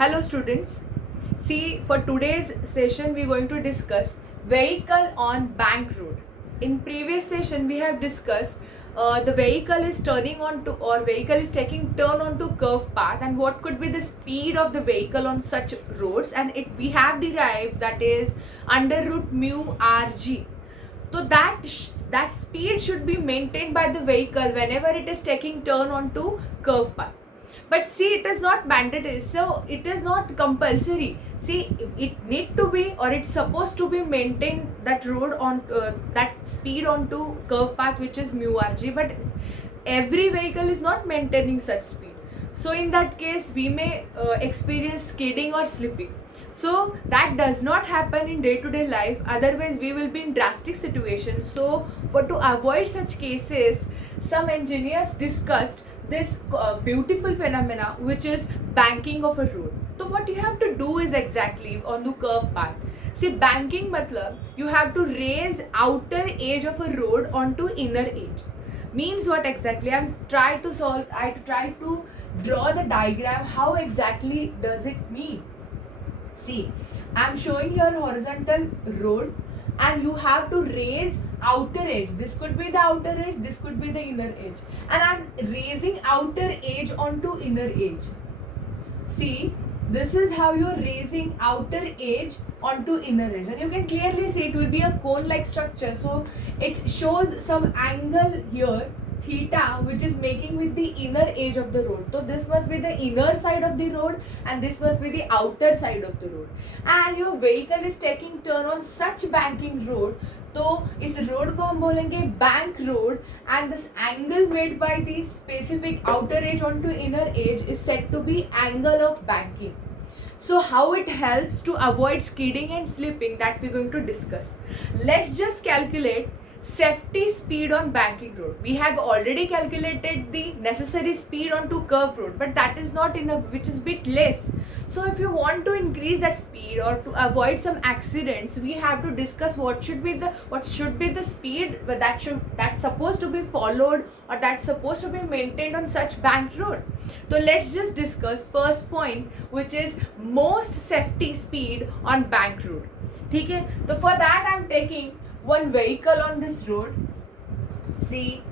Hello students. See, for today's session we are going to discuss vehicle on bank road. In previous session we have discussed the vehicle is turning onto or vehicle is taking turn onto curve path and what could be the speed of the vehicle on such roads, and we have derived that is under root mu rg. So that speed should be maintained by the vehicle whenever it is taking turn onto curve path. But see, it is not mandatory, so it is not compulsory. See, it need to be or it's supposed to be maintain that road on that speed onto curve path which is mu rg, but every vehicle is not maintaining such speed. So in that case we may experience skidding or slipping. So that does not happen in day-to-day life, otherwise we will be in drastic situations. So for to avoid such cases, some engineers discussed this beautiful phenomena which is banking of a road. So what you have to do is exactly on the curve path. See, banking matlab you have to raise outer edge of a road onto inner edge. Means what exactly? I try to draw the diagram. How exactly does it mean? See, I'm showing here horizontal road and you have to raise outer edge. This could be the outer edge, this could be the inner edge, and I'm raising outer edge onto inner edge. See, this is how you're raising outer edge onto inner edge, and you can clearly see it will be a cone like structure. So it shows some angle here theta which is making with the inner edge of the road. So this must be the inner side of the road and this must be the outer side of the road, and your vehicle is taking turn on such banking road. तो इस road को हम बोलेंगे bank road, and this angle made by the specific outer edge onto inner edge is said to be angle of banking. So how it helps to avoid skidding and slipping, that we're going to discuss. Let's just calculate safety speed on banking road. We have already calculated the necessary speed onto curve road, but that is not enough, which is bit less. So if you want to increase that speed or to avoid some accidents, we have to discuss what should be the speed that's supposed to be followed or that's supposed to be maintained on such bank road. So let's just discuss first point, which is most safety speed on bank road. Okay? So for that I'm taking one vehicle on this road. See,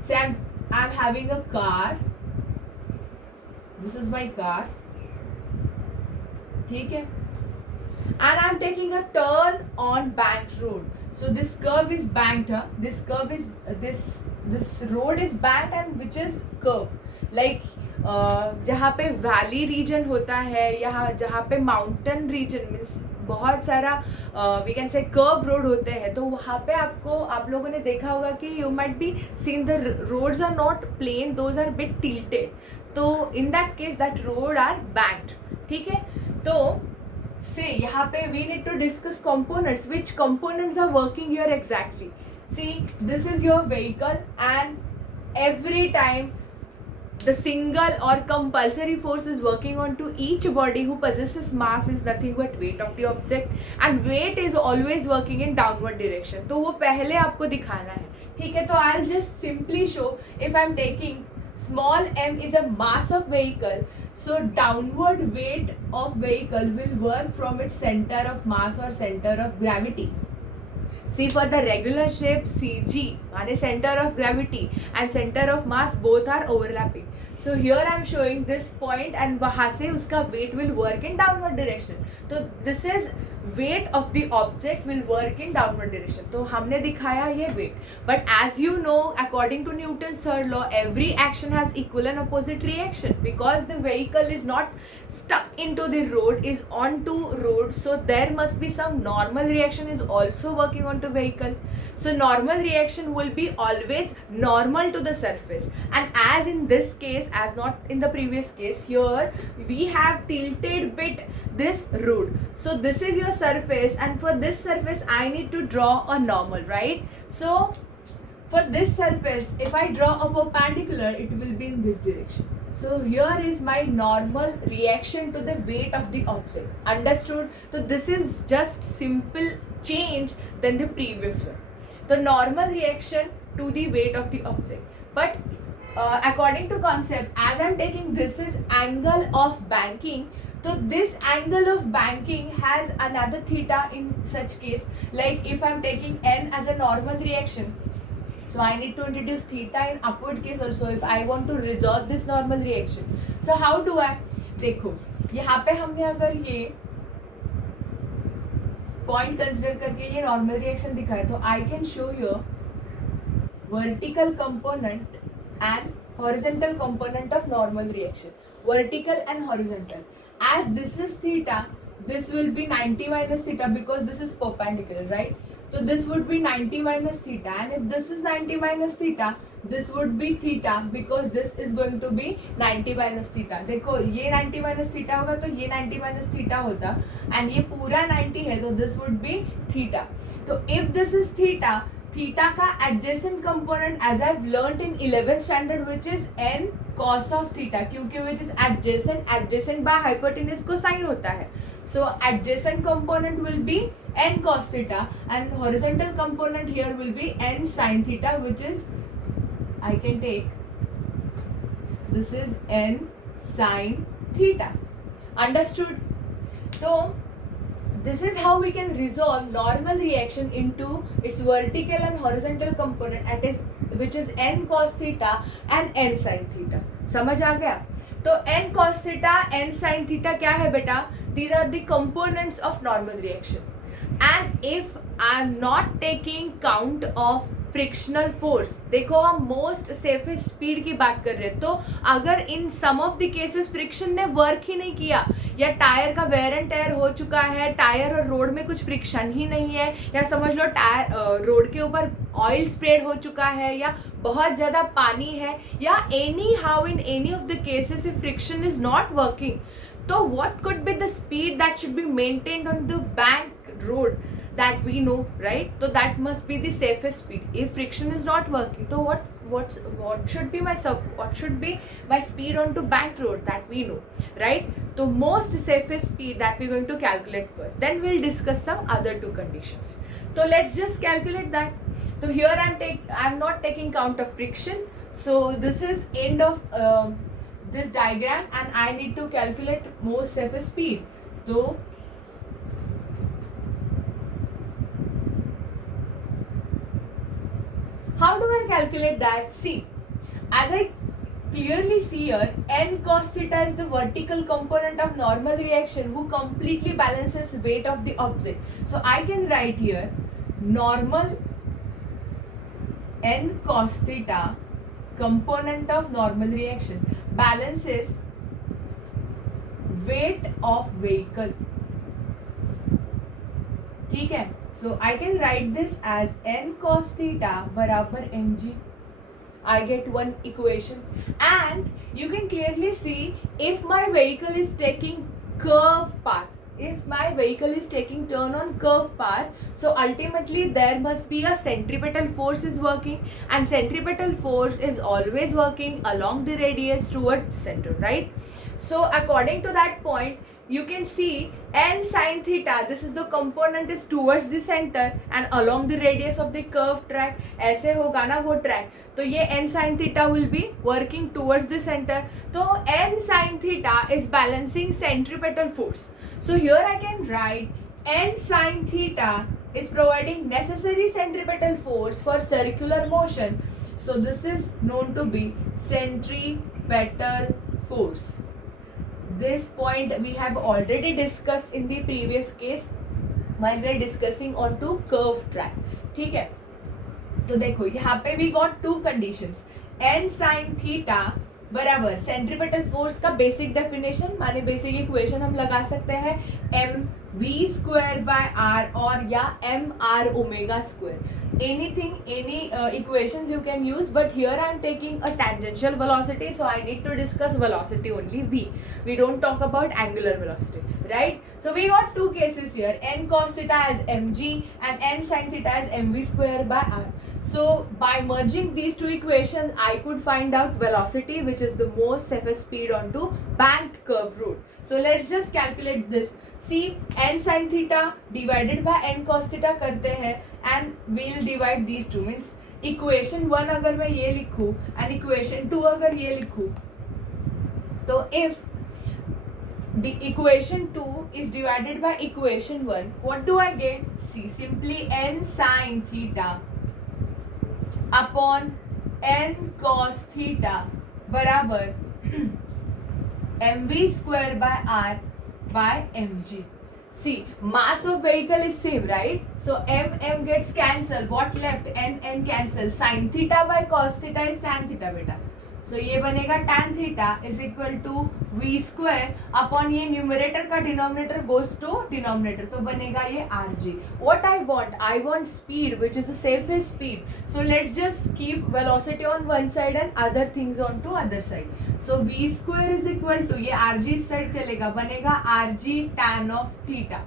say I'm having a car. This is my car. Okay? And I'm taking a turn on banked road. So this curve is banked. This curve is this road is banked and which is curve. Like जहाँ पे valley reason होता है या जहाँ पे mountain region means बहुत सारा we can say curve road होते हैं, तो वहाँ पे आप लोगों ने देखा होगा कि you might be seen the roads are not plane, those are bit tilted. तो in that case that road are banked. ठीक है, तो से यहाँ पे we need to discuss components. Which components are working here exactly? See, this is your vehicle and every time the single or compulsory force is working on to each body who possesses mass is nothing but weight of the object, and weight is always working in downward direction. तो वो पहले आपको दिखाना है. ठीक है, तो I'll just simply show. If I'm taking small m is a mass of vehicle, so downward weight of vehicle will work from its center of mass or center of gravity. See, for the regular shape CG, माने center of gravity and center of mass both are overlapping. So here I am showing this point and वहाँ से उसका weight will work in downward direction. तो this is weight of the object will work in downward direction. तो हमने दिखाया ये weight. But as you know, according to Newton's third law, every action has equal and opposite reaction. Because the vehicle is not stuck into the road, is onto road, so there must be some normal reaction is also working onto vehicle. So normal reaction will be always normal to the surface, and as in this case, as not in the previous case, here we have tilted bit this road. So this is your surface, and for this surface I need to draw a normal, right? So for this surface, if I draw a perpendicular, it will be in this direction. So here is my normal reaction to the weight of the object. Understood? So this is just simple change than the previous one. The normal reaction to the weight of the object. But according to concept, as I'm taking this is angle of banking, So this angle of banking has another theta in such case, like if I'm taking n as a normal reaction, so I need to introduce theta in upward case also if I want to resolve this normal reaction. So how do I, देखो यहाँ पे हमने अगर ये point consider करके ये normal reaction दिखाए तो I can show your vertical component and horizontal component of normal reaction, vertical and horizontal. As this is theta, this will be 90 minus theta because this is perpendicular, right? So this would be 90 minus theta, and if this is 90 minus theta, this would be theta because this is going to be 90 minus theta. देखो ये 90 minus theta होगा तो ये 90 minus theta होता, and ये पूरा 90 है तो this would be theta. तो if this is theta, theta का adjacent component as I have learned in 11th standard which is n cos of theta, क्योंकि which is adjacent by hypotenuse cosine होता है. So adjacent component will be n cos theta and horizontal component here will be n sin theta, which is I can take this is n sin theta. Understood? तो this is how we can resolve normal reaction into its vertical and horizontal component which is n cos theta and n sin theta. समझ आ गया? तो n cos theta, n sin theta क्या है बेटा? These are the components of normal reaction. And if I am not taking count of frictional force, देखो हम most safest speed की बात कर रहे हैं, तो अगर इन सम ऑफ द केसेस फ्रिक्शन ने वर्क ही नहीं किया, या टायर का वेयर एंड टेयर हो चुका है, टायर और रोड में कुछ फ्रिक्शन ही नहीं है, या समझ लो टायर रोड के ऊपर ऑयल स्प्रेड हो चुका है, या बहुत ज़्यादा पानी है, या anyhow in any of the cases if friction is not working, तो what could be the speed that should be maintained on the bank road that we know, right? So that must be the safest speed. If friction is not working, so what should be my speed onto bank road that we know, right? So most safest speed that we're going to calculate first, then we'll discuss some other two conditions. So let's just calculate that. So here I'm not taking count of friction, so this is end of this diagram and I need to calculate most safest speed. So how do I calculate that? See, as I clearly see here, n cos theta is the vertical component of normal reaction who completely balances weight of the object. So I can write here normal n cos theta component of normal reaction balances weight of vehicle. ठीक है? So I can write this as n cos theta बराबर mg. I get one equation, and you can clearly see if my vehicle is taking curve path, if my vehicle is taking turn on curve path, so ultimately there must be a centripetal force is working, and centripetal force is always working along the radius towards the center, right? So according to that point, you can see n sin theta, this is the component is towards the center and along the radius of the curved track, ऐसे होगा ना वो track, तो ये n sin theta will be working towards the center, तो n sin theta is balancing centripetal force. So here I can write n sin theta is providing necessary centripetal force for circular motion, so this is known to be centripetal force. This point we have already discussed in the previous case while we are discussing on to curved track. ठीक है? तो देखो यहाँ पे we got two conditions. n sin theta बराबर centripetal force का basic definition माने basic equation हम लगा सकते हैं mv स्क्वायर बाय r और या mr omega square. Anything, any equations you can use, but here I am taking a tangential velocity, so I need to discuss velocity only v. We don't talk about angular velocity, right? So we got two cases here, n cos theta as mg and n sin theta as mv square by r. So by merging these two equations, I could find out velocity, which is the most safest speed onto banked curve road. So let's just calculate this. See, n sin theta divided by n cos theta करते हैं and we'll divide these two, means equation 1 अगर मैं ये लिखूँ and equation 2 अगर ये लिखूँ, तो if the equation 2 is divided by equation 1, what do I get? See, simply n sin theta upon n cos theta बराबर mv square by r by mg. See, mass of vehicle is same, right? So m gets cancelled. What left? n cancel. Sin theta by cos theta is tan theta बेटा. So ये बनेगा tan theta is equal to v square upon ये numerator का denominator goes to denominator, तो बनेगा ये rg. What I want speed, which is the safest speed. So let's just keep velocity on one side and other things on to other side. So v square is equal to ये rg इस side चलेगा, बनेगा rg tan of theta.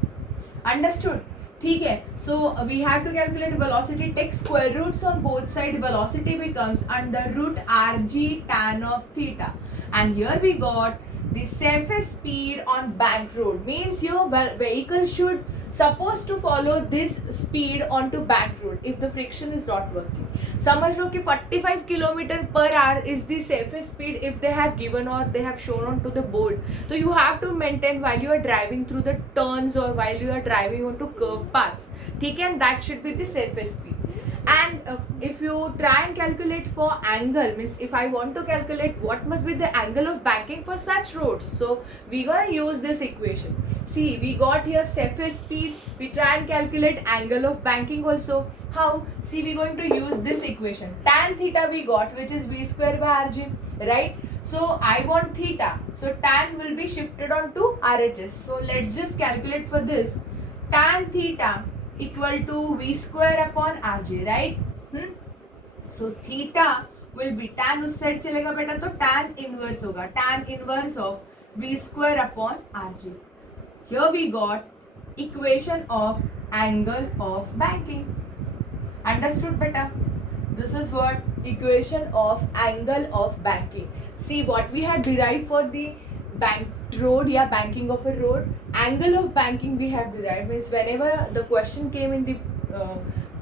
Understood? ठीक है. So we have to calculate velocity. Take square roots on both sides. Velocity becomes under root rg tan of theta. And here we got the safest speed on bank road. Means your vehicle should supposed to follow this speed onto bank road if the friction is not working. समझ लो कि 45 kilometre per our is the safest speed if they have given or they have shown onto the board. So you have to maintain while you are driving through the turns or while you are driving onto curved paths. ठीक है, and that should be the safest speed. And if you try and calculate for angle, means if I want to calculate what must be the angle of banking for such roads, so we gonna use this equation. See, we got here safest speed, we try and calculate angle of banking also. How? See, we going to use this equation. Tan theta we got, which is v square by rg, right? So I want theta, so tan will be shifted on to RHS. So let's just calculate for this. Tan theta equal to v square upon rg, right? So theta will be tan उस side चलेगा बेटा, तो tan inverse होगा, tan inverse of v square upon rg. Here we got equation of angle of banking. Understood beta? This is what equation of angle of banking. See, what we had derived for the bank road, yeah, banking of a road, angle of banking we have derived. Means whenever the question came in the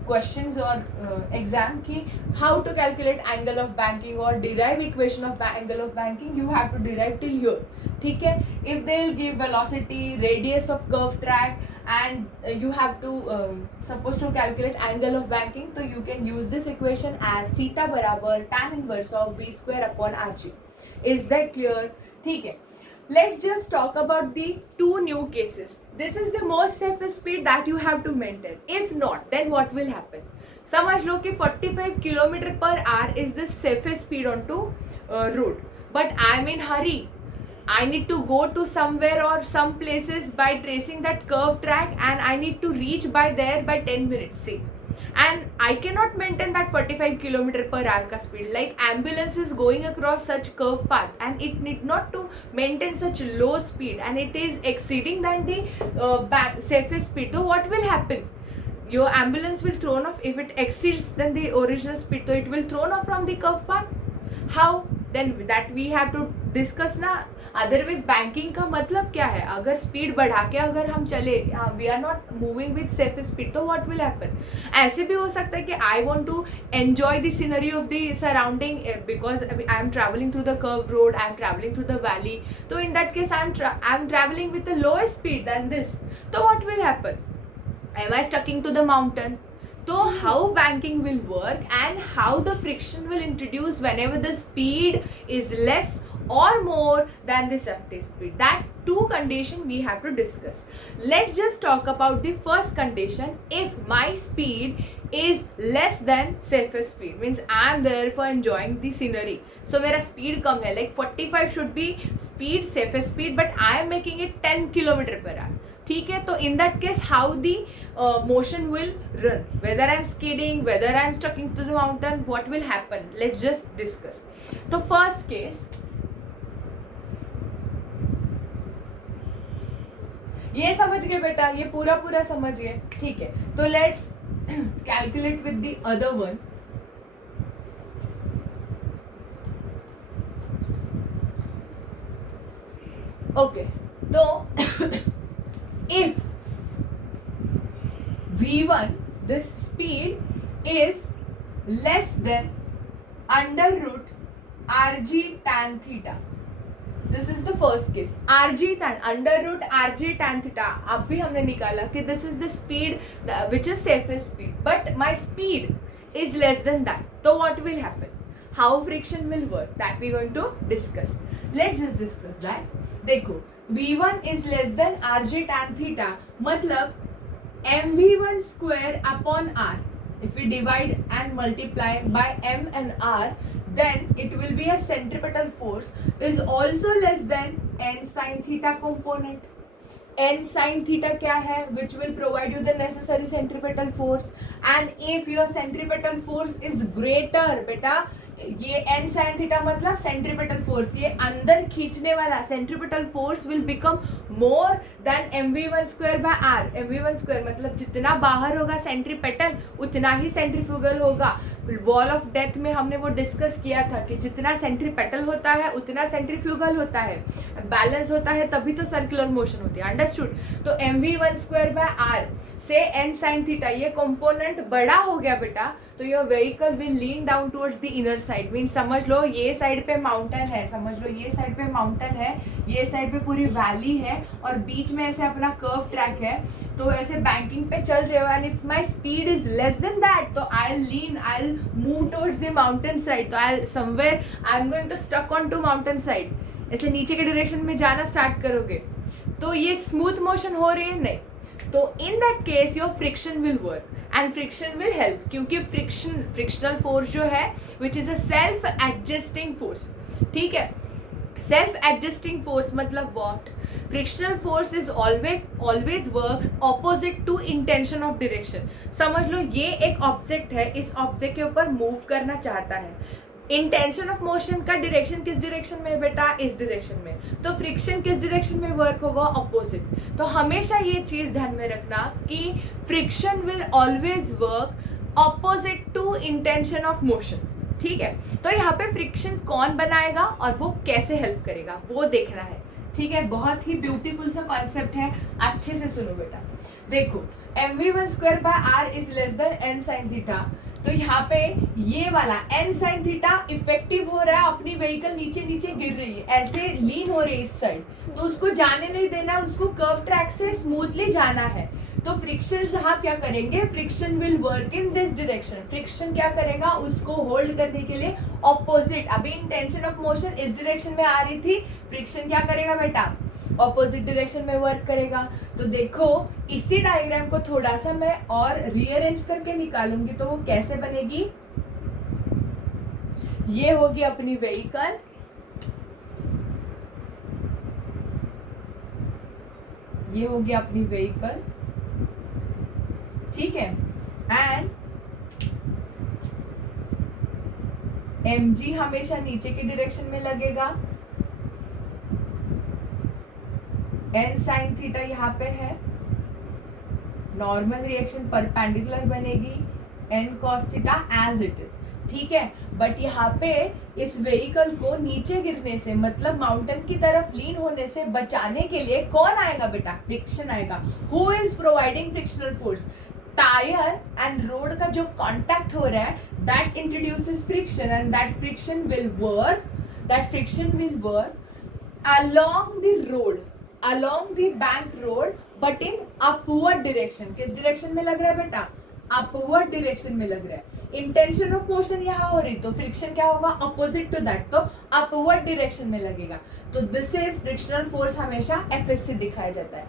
questions or exam ki how to calculate angle of banking or derive equation of angle of banking, you have to derive till here. ठीक है, if they'll give velocity, radius of curved track, and you have to supposed to calculate angle of banking, so you can use this equation as theta बराबर tan inverse of v square upon rg. Is that clear? ठीक है. Let's just talk about the two new cases. This is the most safest speed that you have to maintain. If not, then what will happen? समझ लो कि 45 kilometre per our is the safest speed onto road. But I'm in hurry. I need to go to somewhere or some places by tracing that curved track, and I need to reach by there by 10 minutes, say. And I cannot maintain that 45 kilometer per hour ka speed. Like ambulance is going across such curved path, and it need not to maintain such low speed, and it is exceeding than the safest speed. So what will happen? Your ambulance will thrown off if it exceeds than the original speed. So it will thrown off from the curved path. How? Then that we have to discuss ना. Otherwise banking का मतलब क्या है? अगर speed बढ़ा के अगर हम चले, we are not moving with safe speed, तो व्हाट विल हैपन? ऐसे भी हो सकता है कि I want to enjoy the scenery of the surrounding because I am travelling through the curve road, I am travelling through the valley, तो in that case I am travelling with the lowest speed than this, तो what will happen? Am I stucking to the mountain? So how banking will work and how the friction will introduce whenever the speed is less or more than the safety speed. That two condition we have to discuss. Let's just talk about the first condition. If my speed is less than safest speed, means I am there for enjoying the scenery. So मेरा speed कम है, like 45 should be speed, safest speed, but I am making it 10 kilometer per hour. ठीक है, तो in that case how the motion will run, whether I am skidding, whether I am stucking to the mountain, what will happen? Let's just discuss. तो first case, ये समझ गए बेटा, ये पूरा समझ गए, ठीक है. तो let's calculate with the other one. Okay, so if v1, this speed is less than under root rg tan theta, this is the first case R G tan under root R G tan theta. अब भी हमने निकाला कि this is the speed which is safest speed, but my speed is less than that. So what will happen? How friction will work? That we are going to discuss. Let's just discuss that. देखो V1 is less than RJ tan theta, मतलब mv1 square upon r. If we divide and multiply by m and r, then it will be a centripetal force is also less than n sin theta component. n sin theta क्या है? Which will provide you the necessary centripetal force. And if your centripetal force is greater, बेटा ये n sin theta मतलब centripetal force, ये अंदर खींचने वाला centripetal force will become more than mv1 square by r. mv1 square मतलब जितना बाहर होगा centripetal उतना ही centrifugal होगा. वॉल ऑफ डेथ में हमने वो डिस्कस किया था कि जितना सेंट्रीपेटल होता है उतना सेंट्रीफ्यूगल होता है, बैलेंस होता है तभी तो सर्कुलर मोशन होती है. अंडरस्टूड? तो mv1 स्क्वायर बाय आर से n sin थीटा ये कंपोनेंट बड़ा हो गया बेटा, तो your vehicle will lean down towards the inner side. Mean समझ लो ये साइड पे माउंटेन है, समझ लो ये साइड पे माउंटेन है, ये साइड पे पूरी वैली है और बीच में ऐसे अपना कर्व ट्रैक है. तो ऐसे बैंकिंग पे चल रहे हो and if my speed is less than that, तो I lean, I move towards the mountain side. तो I somewhere I am going to stuck on to mountain side. ऐसे नीचे के डायरेक्शन में जाना स्टार्ट करोगे तो ये स्मूथ मोशन हो रही है नहीं. तो in that case your friction will work and friction will help, क्योंकि फ्रिक्शनल फोर्स जो है which is a self adjusting force. ठीक है, सेल्फ एडजस्टिंग फोर्स मतलब what? Frictional force is always works opposite to intention of direction. समझ लो ये एक ऑब्जेक्ट है, इस ऑब्जेक्ट के ऊपर मूव करना चाहता है. इंटेंशन ऑफ मोशन का डायरेक्शन किस डायरेक्शन में बेटा? इस डायरेक्शन में. तो फ्रिक्शन किस डायरेक्शन में वर्क होगा? ऑपोजिट. तो हमेशा ये चीज़ ध्यान में रखना कि friction will always work opposite to intention of motion. ठीक है, तो यहाँ पे फ्रिक्शन कौन बनाएगा और वो कैसे हेल्प करेगा वो देखना है. ठीक है, बहुत ही ब्यूटीफुल सा कॉन्सेप्ट है, अच्छे से सुनो बेटा. देखो mv1 square by r is less then n sin theta. तो यहाँ पे ये वाला n sin थीटा इफेक्टिव हो रहा है, अपनी व्हीकल नीचे नीचे गिर रही है, ऐसे लीन हो रही है इस साइड, तो उसको जाने नहीं देना, उसको कर्व ट्रैक से स्मूथली जाना है. तो फ्रिक्शन यहाँ क्या करेंगे? Friction will work in this direction. Friction क्या करेगा? उसको होल्ड करने के लिए ऑपोजिट. अभी इंटेंशन ऑफ मोशन इस डायरेक्शन में आ रही थी, फ्रिक्शन क्या करेगा बेटा? ऑपोजिट डायरेक्शन में वर्क करेगा. तो देखो इसी डायग्राम को थोड़ा सा मैं और रीअरेंज करके निकालूंगी तो वो कैसे बनेगी. ये होगी अपनी व्हीकल, ये होगी अपनी व्हीकल. ठीक है, एंड mg हमेशा नीचे की डायरेक्शन में लगेगा. n sin थीटा यहाँ पे है, नॉर्मल रिएक्शन परपेंडिकुलर बनेगी n cos theta as it is. ठीक है, बट यहाँ पे इस व्हीकल को नीचे गिरने से मतलब माउंटेन की तरफ लीन होने से बचाने के लिए कौन आएगा बेटा? फ्रिक्शन आएगा. Who is providing frictional force? Tyre and road का जो कांटेक्ट हो रहा है that introduces friction and that friction will work along the road, along the bank road, but in upward direction. किस डायरेक्शन में लग रहा है बेटा? अपवर्ड डायरेक्शन में लग रहा है. इंटेंशन ऑफ मोशन यहाँ हो रही, तो फ्रिक्शन क्या होगा? अपोजिट टू दैट, तो अपवर्ड डायरेक्शन में लगेगा. तो दिस इज फ्रिक्शनल फोर्स, हमेशा एफ से दिखाया जाता है.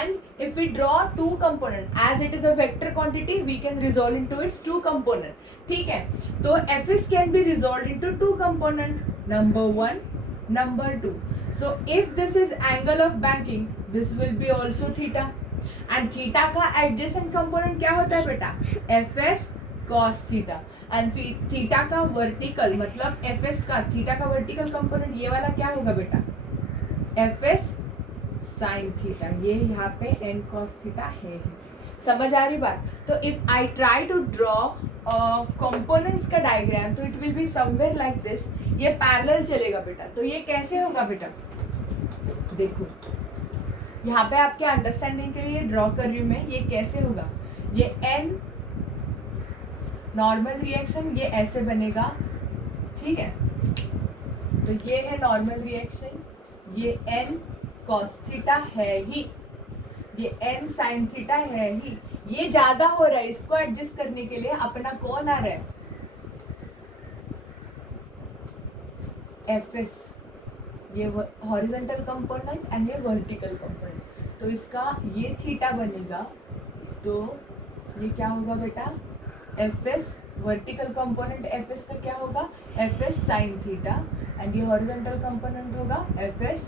And if we draw two component as it is a vector quantity, we can resolve into its two component. ठीक है, तो F can be resolve into two component, number 1, number 2. So if this is angle of banking, this will be also theta, and theta का adjacent component क्या होता है बेटा? fs cos theta. and theta का vertical मतलब fs का theta का vertical component ये वाला क्या होगा बेटा? fs sin theta. ये यहाँ पे n cos theta है. समझ आ रही बात? तो if I try to draw components का डायग्राम, तो it will be somewhere like this. ये पैरेलल चलेगा बेटा. तो ये कैसे होगा बेटा? देखो यहाँ पे आपके अंडरस्टैंडिंग के लिए ड्रॉ कर रही हूँ मैं. ये कैसे होगा? ये n नॉर्मल रिएक्शन ये ऐसे बनेगा. ठीक है, तो ये है नॉर्मल रिएक्शन, ये n cos थीटा है ही, ये n sin थीटा है ही, ये ज्यादा हो रहा है, इसको एडजस्ट करने के लिए अपना कौन आ रहा है, fs, ये हॉरिजॉन्टल कंपोनेंट एंड ये वर्टिकल कंपोनेंट, तो इसका ये थीटा बनेगा, तो ये क्या होगा बेटा, fs वर्टिकल कंपोनेंट fs का क्या होगा, fs sin थीटा, एंड ये हॉरिजॉन्टल कंपोनेंट होगा fs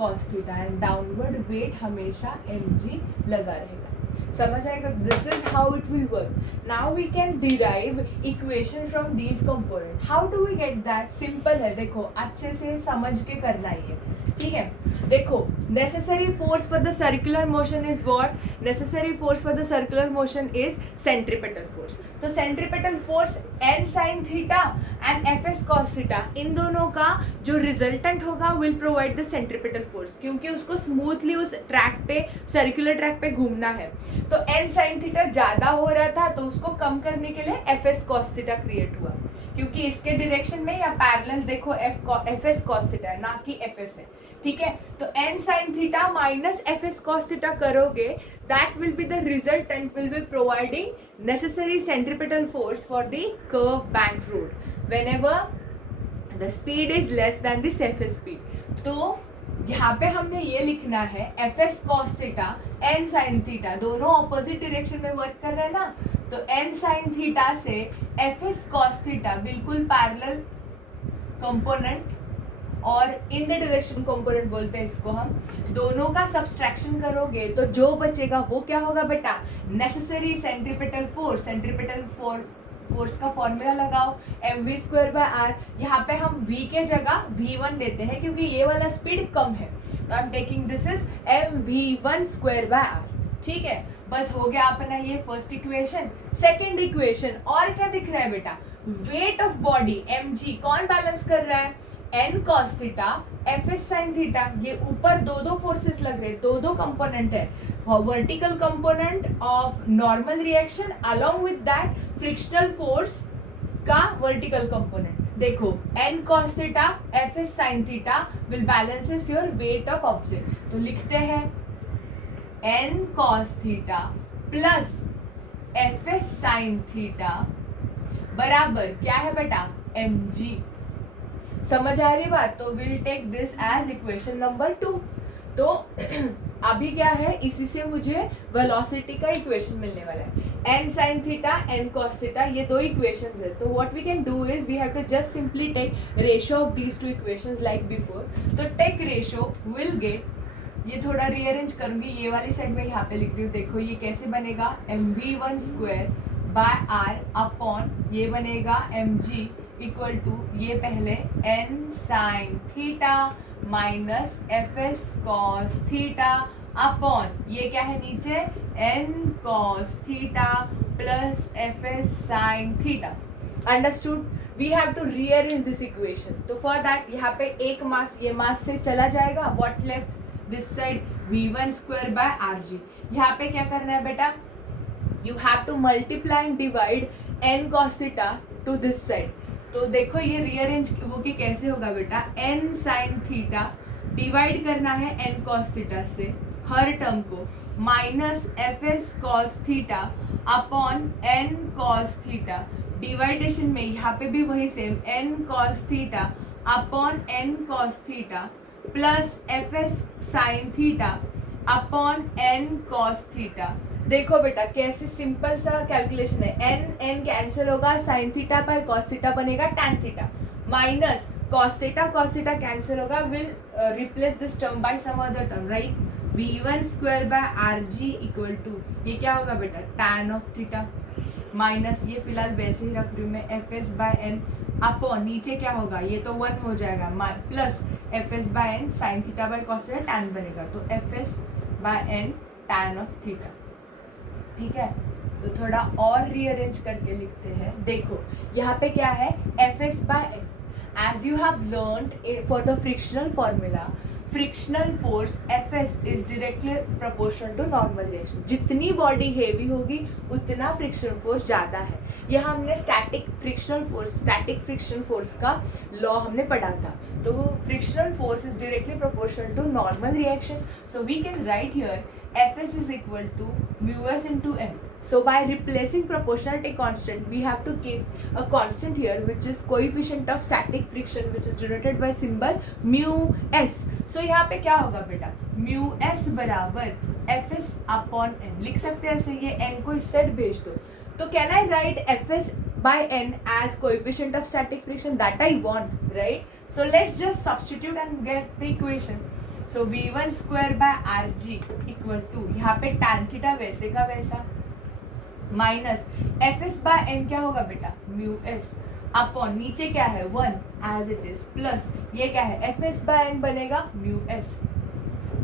cos theta, and downward weight हमेशा mg लगा रहेगा। समझ आएगा? This is how it will work. Now we can derive equation from these component. How do we get that? Simple है, देखो अच्छे से समझ के करना ही है, ठीक है। देखो, necessary force for the circular motion is what, necessary force for the circular motion is centripetal force. तो centripetal force n sin theta and fs cos theta, इन दोनों का जो रिजल्टेंट होगा will provide the centripetal force, क्योंकि उसको smoothly उस track पे, सर्कुलर ट्रैक पे घूमना है। तो n sin थीटा ज्यादा हो रहा था, तो उसको कम करने के लिए fs cos थीटा क्रिएट हुआ, क्योंकि इसके डायरेक्शन में या पैरेलल देखो fs cos थीटा है, ना कि fs है, ठीक है। तो n sin theta minus fs cos theta करोगे, that will be the resultant will be providing necessary centripetal force for the curve bank road whenever the speed is less than the surface speed। तो यहाँ पे हमने ये लिखना है fs cos theta n sin theta दोनों opposite direction में work कर रहे हैं ना, तो n sin थीटा से fs cos थीटा बिल्कुल पैरेलल कंपोनेंट और इन द डायरेक्शन कंपोनेंट बोलते हैं इसको हम, दोनों का सब्सट्रैक्शन करोगे तो जो बचेगा वो क्या होगा बेटा, necessary centripetal force. Centripetal force का फॉर्मूला लगाओ mv²/r, यहाँ पे हम v के जगह v1 लेते हैं क्योंकि ये वाला स्पीड कम है, तो I am taking this is mv1²/r, ठीक है। बस हो गया अपना ये फर्स्ट इक्वेशन। सेकेंड इक्वेशन, और क्या दिख रहा है बेटा, वेट ऑफ बॉडी mg कौन बैलेंस कर रहा है, n cos theta fs sin theta, ये ऊपर दो फोर्सेस लग रहे, दो कंपोनेंट है, vertical component of normal reaction along with that frictional force का वर्टिकल कंपोनेंट। देखो n cos theta fs sin theta will balances your weight of object, तो लिखते हैं n cos theta plus fs sin theta बराबर क्या है बेटा, mg। समझ आ रही बात? तो will take this as equation number 2। तो अभी क्या है, इसी से मुझे वेलोसिटी का इक्वेशन मिलने वाला है, n sin theta n cos theta, ये दो इक्वेशंस है। तो what we can do is we have to just simply take ratio of these two equations like before. तो टेक रेशियो विल गेट, ये थोड़ा रीअरेंज करूंगी, ये वाली साइड में यहाँ पे लिख रही हूँ, देखो ये कैसे बनेगा, mv1/r अपॉन ये बनेगा mg इक्वल टू ये पहले n sin theta minus fs cos theta upon ये क्या है नीचे n cos theta plus fs sin theta. Understood? We have to rearrange this equation. तो फॉर दैट यहाँ पे एक मास, ये मास से चला जाएगा, what left this side v1²/rg। यहाँ पे क्या करना है बेटा, you have to multiply and divide n cos theta to this side. तो देखो ये रीअरेंज होके कैसे होगा बेटा, n sin थीटा डिवाइड करना है n cos थीटा से हर टर्म को, minus fs cos theta upon n cos theta, division में यहाँ पे भी वही same n cos theta upon n cos theta plus fs sin theta upon n cos theta. देखो बेटा कैसे सिंपल सा कैलकुलेशन है, n कैंसिल होगा, sin थीटा पर cos थीटा बनेगा tan theta, minus cos theta cancel होगा, will replace this term by some other term, right, v1²/rg equal to ये क्या होगा बेटा, tan ऑफ थीटा, माइनस ये फिलहाल वैसे ही रख रही हूँ मैं fs/n अपॉन नीचे क्या होगा, ये तो 1 हो जाएगा, plus fs/n sin theta by cos theta tan बनेगा, तो fs/n tan ऑफ थीटा, ठीक है। तो थोड़ा और रीअरेंज करके लिखते हैं, देखो यहाँ पे क्या है, fs/n, as you have learned for the frictional formula, frictional force Fs is directly proportional to normal reaction. जितनी बॉडी हेवी होगी उतना फ्रिक्शनल फोर्स ज़्यादा है। यह हमने स्टैटिक फ्रिक्शन फोर्स का लॉ हमने पढ़ा था। तो frictional force is directly proportional to normal reaction. So we can write here Fs is equal to μs into m. So by replacing proportionality constant, we have to keep a constant here, which is coefficient of static friction, which is denoted by symbol mu s. So यहाँ पे क्या होगा बेटा, mu s बराबर Fs upon n लिख सकते हैं ऐसे, ये n को इस साइड भेज दो। तो can I write Fs by n as coefficient of static friction? That I want, right? So let's just substitute and get the equation. So v1 square by rg equal to, यहाँ पे tan theta वैसे का वैसा minus Fs by n क्या होगा बेटा, mu s upon नीचे क्या है 1 एज इट इज, प्लस ये क्या है Fs बाय n बनेगा mu s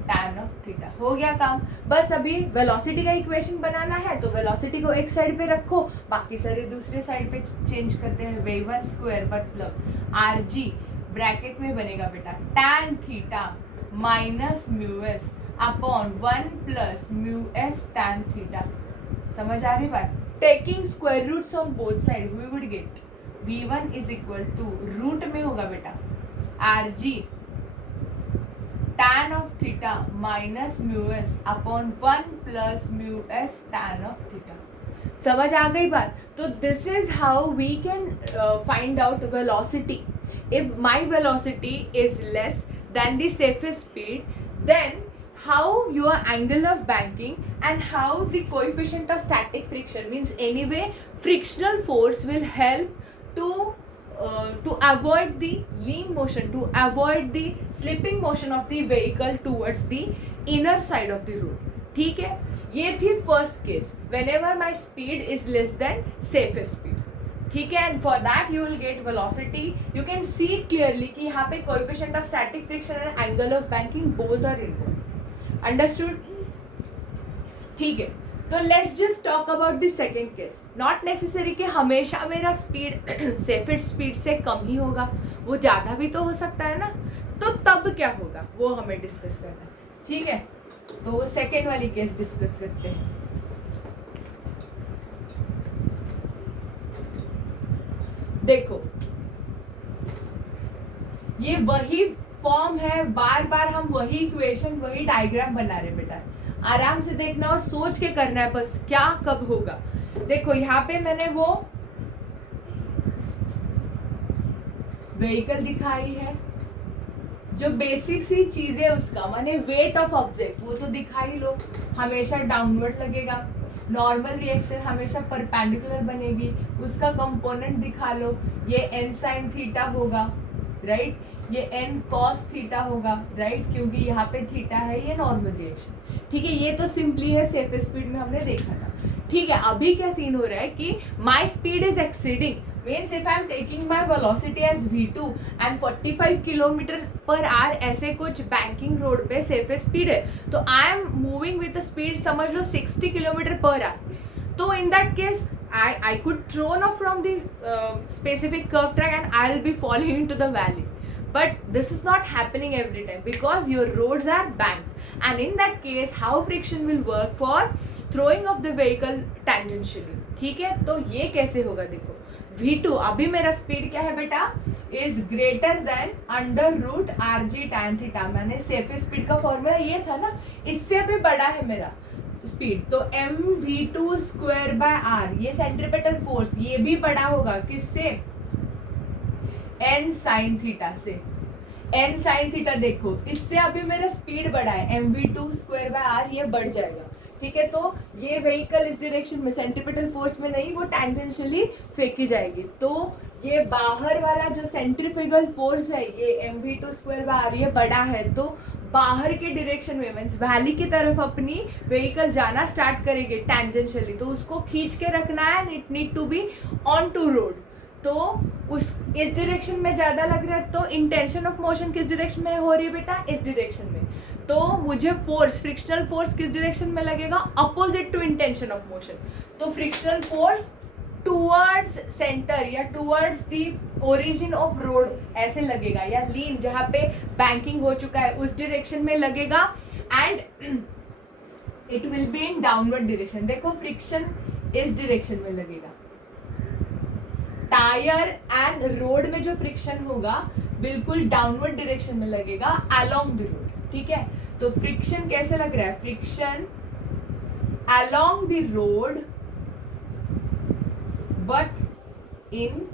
tan of theta. हो गया काम। बस अभी वेलोसिटी का इक्वेशन बनाना है, तो वेलोसिटी को एक साइड पे रखो, बाकी सारे दूसरे साइड पे चेंज करते हैं। v1 स्क्वायर मतलब rg ब्रैकेट में बनेगा बेटा tan theta minus mu S upon 1 plus mu S tan theta. समझ आ रही बात? Taking square roots on both side we would get v1 is equal to root में होगा बेटा rg tan of theta minus mu S upon 1 plus mu S tan of theta. समझ आ गई बात? तो this is how we can find out velocity. If my velocity is less than the safest speed, then how your angle of banking and how the coefficient of static friction, means anyway frictional force will help to avoid the lean motion, to avoid the slipping motion of the vehicle towards the inner side of the road. ठीक है, ये थी first case, whenever my speed is less than safest speed. ठीक है, and for that you will get velocity. You can see clearly कि यहाँ पे coefficient of static friction and angle of banking both are involve. Understood? ठीक है, तो let's just talk about the second case. Not necessary कि हमेशा मेरा speed safest speed से कम ही होगा, वो ज़्यादा भी तो हो सकता है ना। तो तब क्या होगा वो हमें डिस्कस करना है। ठीक है, तो सेकेंड वाली केस डिस्कस करते हैं। देखो, ये वही फॉर्म है, बार बार हम वही इक्वेशन वही डायग्राम बना रहे बेटा। आराम से देखना और सोच के करना है बस, क्या कब होगा। देखो यहाँ पे मैंने वो व्हीकल दिखाई है, जो बेसिक सी चीज है उसका माने वेट ऑफ ऑब्जेक्ट वो तो दिखाई लो, हमेशा डाउनवर्ड लगेगा। नॉर्मल रिएक्शन हमेशा परपेंडिकुलर बनेगी, उसका कंपोनेंट दिखा लो। ये n साइन थीटा होगा, राइट, ये n कॉस थीटा होगा, राइट, क्योंकि यहाँ पे थीटा है, ये नॉर्मल रिएक्शन। ठीक है, ये तो सिंपली है, सेफ स्पीड में हमने देखा था। ठीक है, अभी क्या सीन हो रहा है कि my speed is exceeding, means if I am taking my velocity as v2 and 45 kilometre per hour ऐसे कुछ बैंकिंग रोड पे सेफेस्ट स्पीड है, तो I am moving with speed समझ लो 60 किलोमीटर पर आवर। तो in that case I could thrown off from the specific curve track and I'll be falling into the valley. But this is not happening every time because your roads are banked. And in that case, how friction will work for throwing of the vehicle tangentially. ठीक है, तो ये कैसे होगा देखो, v2 अभी मेरा speed क्या है बेटा, is greater than under root rg tan theta. मैंने सेफेस्ट स्पीड का फॉर्मूला ये था ना, इससे भी बड़ा है मेरा स्पीड, तो mv2 स्क्वायर बाय r, ये सेंट्रीपेटल फोर्स ये भी बड़ा होगा किससे, n साइन थीटा से। n साइन थीटा देखो, इससे अभी मेरा स्पीड बढ़ा है, mv2 स्क्वायर बाय r ये बढ़ जाएगा। ठीक है, तो ये व्हीकल इस डायरेक्शन में सेंट्रीपेटल फोर्स में नहीं, वो टैंजेंशियली फेंकी जाएगी। तो ये बाहर वाला जो सेंट्रीफ्यूगल फोर्स है, ये mv2 स्क्वायर बाय r ये बड़ा है, तो बाहर के डायरेक्शन में मीन्स वैली की तरफ अपनी व्हीकल जाना स्टार्ट करेगी टैंजेंशियली, तो उसको खींच के रखना है and it need to be on to road. तो उस इस डायरेक्शन में ज़्यादा लग रहा है, तो इंटेंशन ऑफ मोशन किस डायरेक्शन में हो रही है बेटा, इस डायरेक्शन में। तो मुझे फोर्स, फ्रिक्शनल फोर्स किस डायरेक्शन में लगेगा, opposite to intention of motion. तो फ्रिक्शनल फोर्स टूवर्ड्स सेंटर या towards the origin of road ऐसे लगेगा, या लीन जहाँ पे बैंकिंग हो चुका है उस डायरेक्शन में लगेगा, and it will be in downward direction. देखो फ्रिक्शन इस डायरेक्शन में लगेगा. टायर एंड रोड में जो फ्रिक्शन होगा बिल्कुल डाउनवर्ड डायरेक्शन में लगेगा अलोंग द रोड. ठीक है, तो फ्रिक्शन कैसे लग रहा है? Friction along the road but in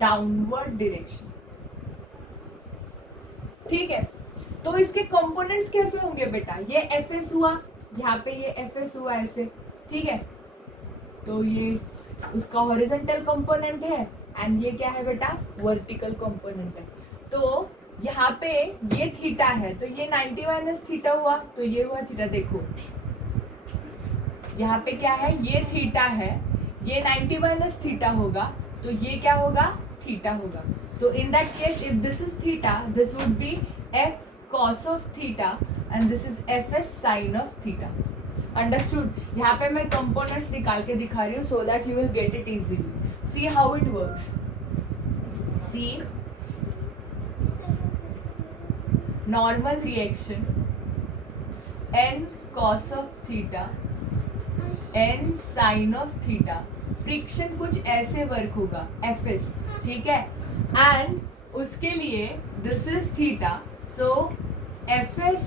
downward direction. ठीक है, तो इसके कंपोनेंट्स कैसे होंगे बेटा? ये एफएस हुआ, यहाँ पे ये एफएस हुआ ऐसे. ठीक है, तो ये उसका हॉरिजॉन्टल कंपोनेंट है, एंड ये क्या है बेटा? वर्टिकल कंपोनेंट है. तो यहाँ पे ये थीटा है, तो ये 90 माइनस थीटा हुआ, तो ये हुआ थीटा. देखो यहाँ पे क्या है? ये थीटा है, ये 90 माइनस थीटा होगा, तो ये क्या होगा? थीटा होगा. तो in that case if this is theta, this would be F cos of theta and this is fs sin of theta. Understood? यहाँ पे मैं components निकाल के दिखा रही हूँ so that you will get it easily. See how it works. See, normal reaction n cos of theta n sin of theta. Friction कुछ ऐसे वर्क होगा fs. ठीक है, एंड उसके लिए this is theta, so fs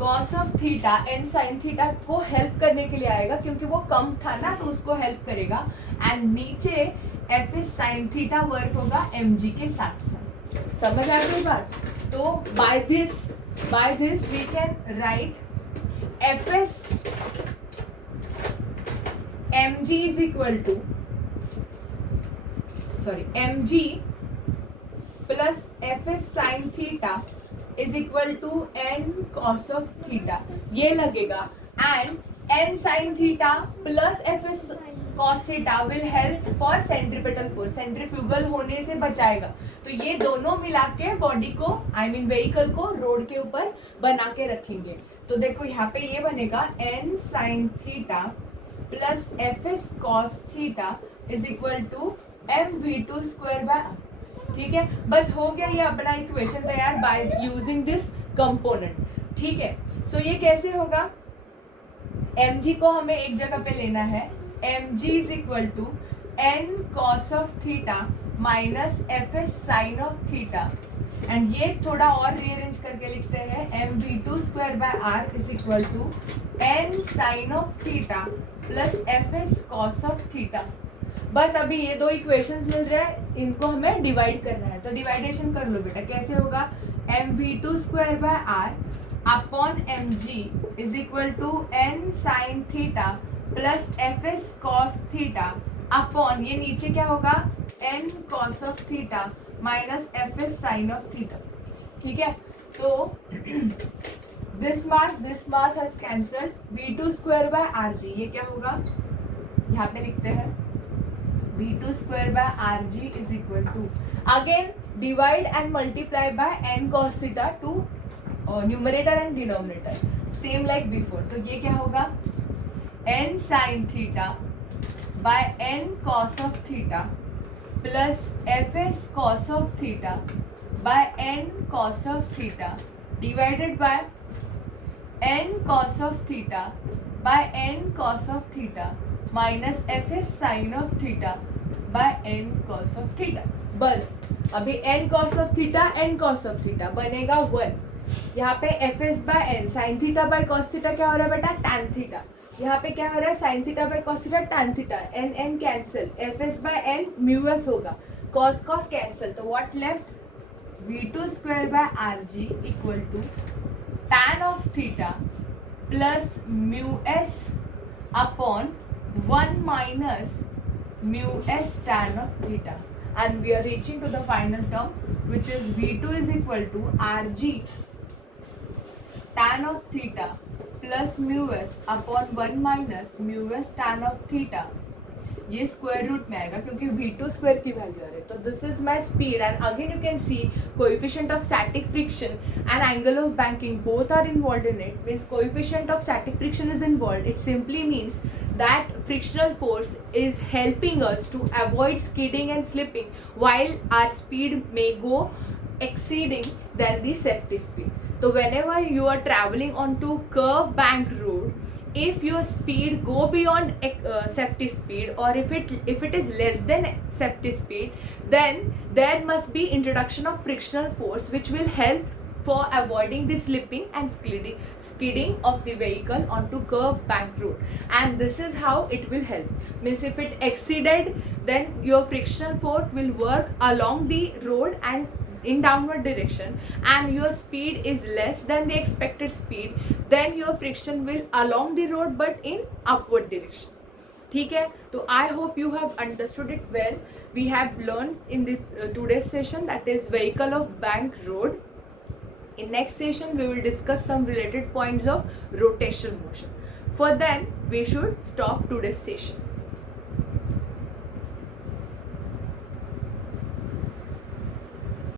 cos of theta and sine theta को help करने के लिए आएगा, क्योंकि वो कम था ना, तो उसको हेल्प करेगा. एंड नीचे fs साइन थीटा वर्क होगा mg के साथ साथ. समझ आ गई बात? तो by this we can write fs mg is equal to mg plus fs sin theta is equal to n cos of theta. ये लगेगा, and n sin theta plus fs cos theta will help for centripetal force. Centrifugal होने से बचाएगा. तो ये दोनों मिला के बॉडी को, आई मीन व्हीकल को रोड के ऊपर बना के रखेंगे. तो देखो यहाँ पे ये बनेगा n sin theta plus fs cos theta is equal to mv2 square by r. ठीक है, बस हो गया ये अपना इक्वेशन तैयार बाय यूजिंग दिस कंपोनेंट. ठीक है, सो ये कैसे होगा? mg को हमें एक जगह पे लेना है. mg is equal to n cos of theta minus fs sine of theta, and ये थोड़ा और रीअरेंज करके लिखते हैं mv2 square by r is equal to n sine of theta plus fs cos of theta. बस अभी ये दो इक्वेशंस मिल रहे हैं, इनको हमें डिवाइड करना है. तो डिवाइडेशन कर लो बेटा. कैसे होगा? mv2 square by r upon mg is equal to n sine theta plus fs cos theta upon ये नीचे क्या होगा? n cos of theta minus fs sine of theta. ठीक है, तो this mass has cancelled. v2 square by rg, ये क्या होगा? यहाँ पे लिखते हैं v2 square by rg is equal to, again divide and multiply by n cos theta to numerator and denominator, same like before. तो ये क्या होगा? n sine theta by n cos of theta plus fs cos of theta by n cos of theta divided by n cos of theta by n cos of theta minus fs sine of theta by n cos of theta. बस अभी n cos of theta n cos of theta बनेगा 1. यहाँ पे fs by n sine theta by cos theta क्या हो रहा है बेटा? tan theta. यहाँ पे क्या हो रहा है? Sine theta by cos theta tan theta. n cancel, fs by n mu s होगा, cos कैंसिल. तो what left? v2 square by rg equal to tan of theta plus mu s upon 1 minus mu s tan of theta, and we are reaching to the final term which is v2 is equal to rg tan of theta plus mu s upon 1 minus mu s tan of theta ये square root में आएगा क्योंकि v2 square की value आ रही है. तो this is my speed and again you can C coefficient of static friction and angle of banking both are involved in it. Means coefficient of static friction is involved. It simply means that frictional force is helping us to avoid skidding and slipping while our speed may go exceeding than the safety speed. So whenever you are traveling onto curved bank road, if your speed go beyond safety speed, or if it is less than safety speed, then there must be introduction of frictional force which will help for avoiding the slipping and skidding of the vehicle onto curved bank road. And this is how it will help. Means if it exceeded, then your frictional force will work along the road and in downward direction, and your speed is less than the expected speed, then your friction will along the road but in upward direction. ठीक है, तो I hope you have understood it well. We have learned in the today's session, that is vehicle of bank road. In next session we will discuss some related points of rotational motion. For then we should stop today's session.